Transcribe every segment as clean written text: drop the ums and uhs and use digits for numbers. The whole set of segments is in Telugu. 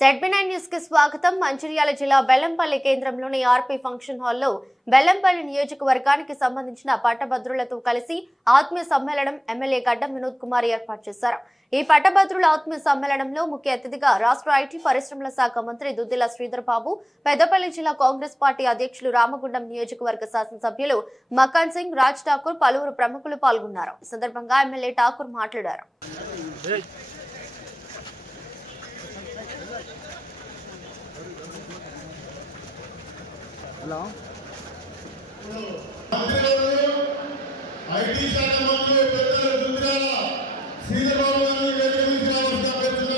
ZB9 న్యూస్ కి స్వాగతం. మంచిర్యాల జిల్లా బెల్లంపల్లి కేంద్రంలోని ఆర్పీ ఫంక్షన్ హాల్లో బెల్లంపల్లి నియోజకవర్గానికి సంబంధించిన పట్టభద్రులతో కలిసి ఆత్మీయ సమ్మేళనం ఎమ్మెల్యే గడ్డం వినోద్ కుమార్ ఏర్పాటు చేశారు. ఈ పట్టభద్రుల ఆత్మీయ సమ్మేళనంలో ముఖ్య అతిథిగా రాష్ట్ర ఐటీ పరిశ్రమల శాఖ మంత్రి దుద్దిల శ్రీధర్ బాబు, పెద్దపల్లి జిల్లా కాంగ్రెస్ పార్టీ అధ్యక్షులు రామగుండం నియోజకవర్గ శాసనసభ్యులు మకాన్ సింగ్, రాజ్ ఠాకూర్, పలువురు ప్రముఖులు పాల్గొన్నారు. ఈ సందర్భంగా ఎమ్మెల్యే ఠాకూర్ మాట్లాడారు. హలో ఐటీ శాఖ మంత్రి పెద్దలు దుద్దిల శ్రీధర్ బాబు గారిని వేదిక రావాల్సిన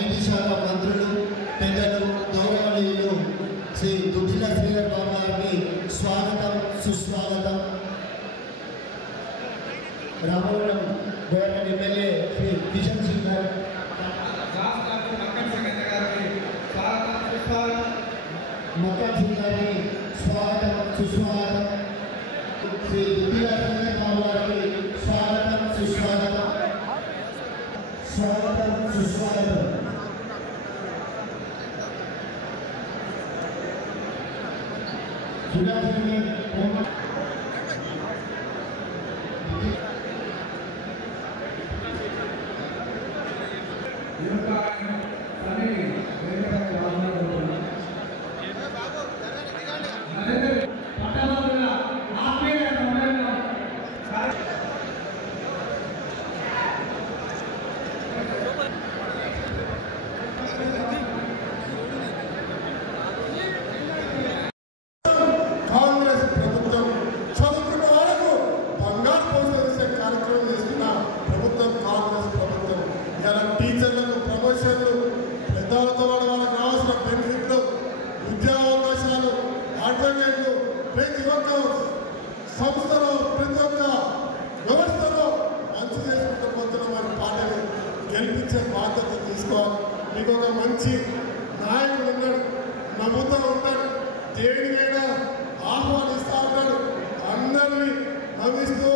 ఐటీ శాఖ మంత్రులు పెద్దలు గౌరవనీయులు శ్రీ దుద్దిల శ్రీధర్ బాబు గారికి స్వాగతం, సుస్వాగతం. రామగుండం గవర్నమెంట్ ఎమ్మెల్యే శ్రీ కిషన్ సింగ్ గారు, మకాన్ సింగ్ గారికి స్వాగతం, సుస్వాగతం. శ్రీ దుద్దిల శ్రీధర్ బాబు గారికి స్వాగతం, సుస్వాగతం. స్వాగతం, సుస్వాగతం. కాంగ్రెస్ ప్రభుత్వం చదువుకున్న వాళ్ళకు బంగారు పోషించే కార్యక్రమం చేస్తున్న ప్రభుత్వం కాంగ్రెస్ ప్రభుత్వం. ఇలా టీచర్లకు ప్రమోషన్లు, పెద్దవాళ్ళతో వాళ్ళకి కావాల్సిన బెనిఫిట్లు, ఉద్యోగావకాశాలు, అడ్వకేట్లు, ప్రతి ఒక్క సంస్థలో, ప్రతి ఒక్క వ్యవస్థలో మంచి చేసుకుంటూ పోతున్న మన పార్టీని గెలిపించే బాధ్యత తీసుకోవాలి. మీకు ఒక మంచి నాయకుడు ఉన్నాడు, నవ్వుతూ ఉంటాడు, దేనికైనా ఆహ్వానిస్తూ ఉంటాడు, అందరినీ నవ్విస్తూ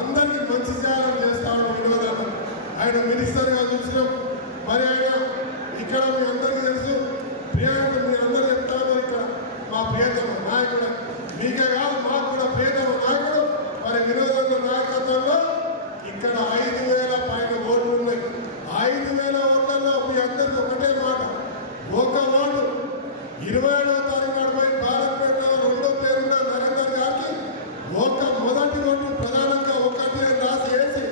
అందరికీ మంచి చేయాలని చేస్తాడు వినోదం. ఆయన మినిస్టర్గా చూసినాం. మరి ఆయన ఇక్కడ మీ అందరికీ తెలుసు, ప్రియాంక మీ అందరూ చెప్తాను, ఇక్కడ మా ప్రియతమ నాయకుడు, మీకే కాదు మాకు కూడా ప్రియతమ నాయకుడు. మరి వినోదంలో నాయకత్వంలో ఇక్కడ 5,000 పైన ఓట్లు ఉన్నాయి. 5,000 ఓట్లలో మీ అందరికీ ఒకటే మాట, ఒక ఓటు 27వ తారీఖు నాడు పోయి భారత్పేటలో 2వ పేరున్న నరేందర్ గారికి ఒక మొదటి ఓటు ప్రధానంగా ఒకటి అని రాసి వేసి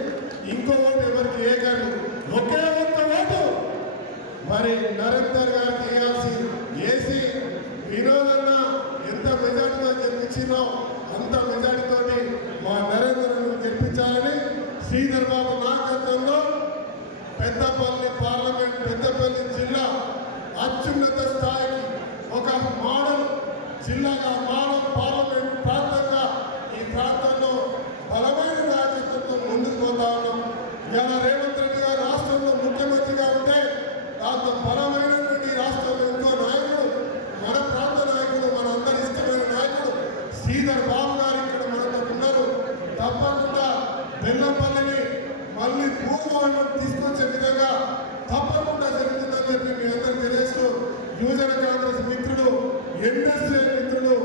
ఇంకో ఓటు ఎవరికి వేయగలరు, ఒకే ఒక్క ఓటు మరి నరేందర్ గారికి వేయాల్సి వేసి వినోదన్న ఎంత మెజార్టీతో గెలిపించినో అంత మెజార్టీతోటి మా నరేందర్ను గెలిపించాలని శ్రీధర్ బాబు నాయకత్వంలో పెద్దపల్లి పార్లమెంట్, పెద్దపల్లి జిల్లా అత్యున్నత స్థాయికి ఒక మోడల్ జిల్లాగా, మోడల్ పార్లమెంట్ ప్రాంతంగా ఈ ప్రాంతంలో బలమైన నాయకత్వంతో ముందుకు పోతా ఉన్నాం. ఇలా రేవంత్ రెడ్డి గారు రాష్ట్రంలో ముఖ్యమంత్రిగా ఉంటే దాంతో బలమైనటువంటి రాష్ట్రంలో ఇంకో నాయకుడు, మన ప్రాంత నాయకుడు, మన అందరి ఇష్టమైన నాయకుడు శ్రీధర్ బాబు గారు ఇక్కడ మనతో ఉన్నారు. తప్పకుండా బెల్లంపల్లిని మళ్ళీ పూర్వం తీసుకొచ్చే విధంగా తప్పకుండా జరుగుతుందని చెప్పి మీ అందరికీ తెలియజేస్తూ, యువజన కాంగ్రెస్ మిత్రులు, ఎన్ఎస్ఏ మిత్రులు,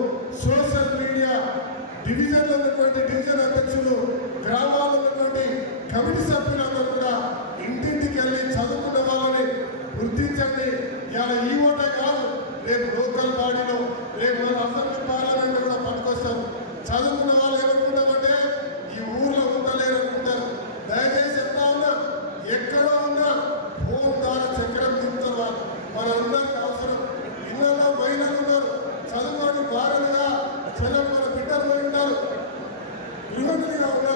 సోషల్ మీడియా డివిజన్లో ఉన్నటువంటి డివిజన్ అధ్యక్షులు, గ్రామాల్లో ఉన్నటువంటి కమిటీ సభ్యులందరూ కూడా ఇంటింటికి వెళ్ళి చదువుకున్న వాళ్ళని గుర్తించండి. ఇలా ఈ ఓటే కాదు, రేపు లోకల్ బాడీలో, రేపు అసెంబ్లీ పార్లమెంట్ కూడా పట్టుకొస్తారు. చదువుకున్న వాళ్ళు ఏమనుకుంటామంటే ఈ ఊర్లో ఉండలేరు అనుకుంటారు. దయచేసి చెప్తా ఉన్నా, ఎక్కడో ఉన్నా ఫోన్ ద్వారా చక్రం తింటారు వాళ్ళు. మనందరికీ అవసరం. ఇళ్ళలో మహిళలు ఉన్నారు, చదువుకొని భార్యలుగా చెల్లెమ్మల బిడ్డలు ఉంటారు, గృహిణులుగా ఉన్నారు.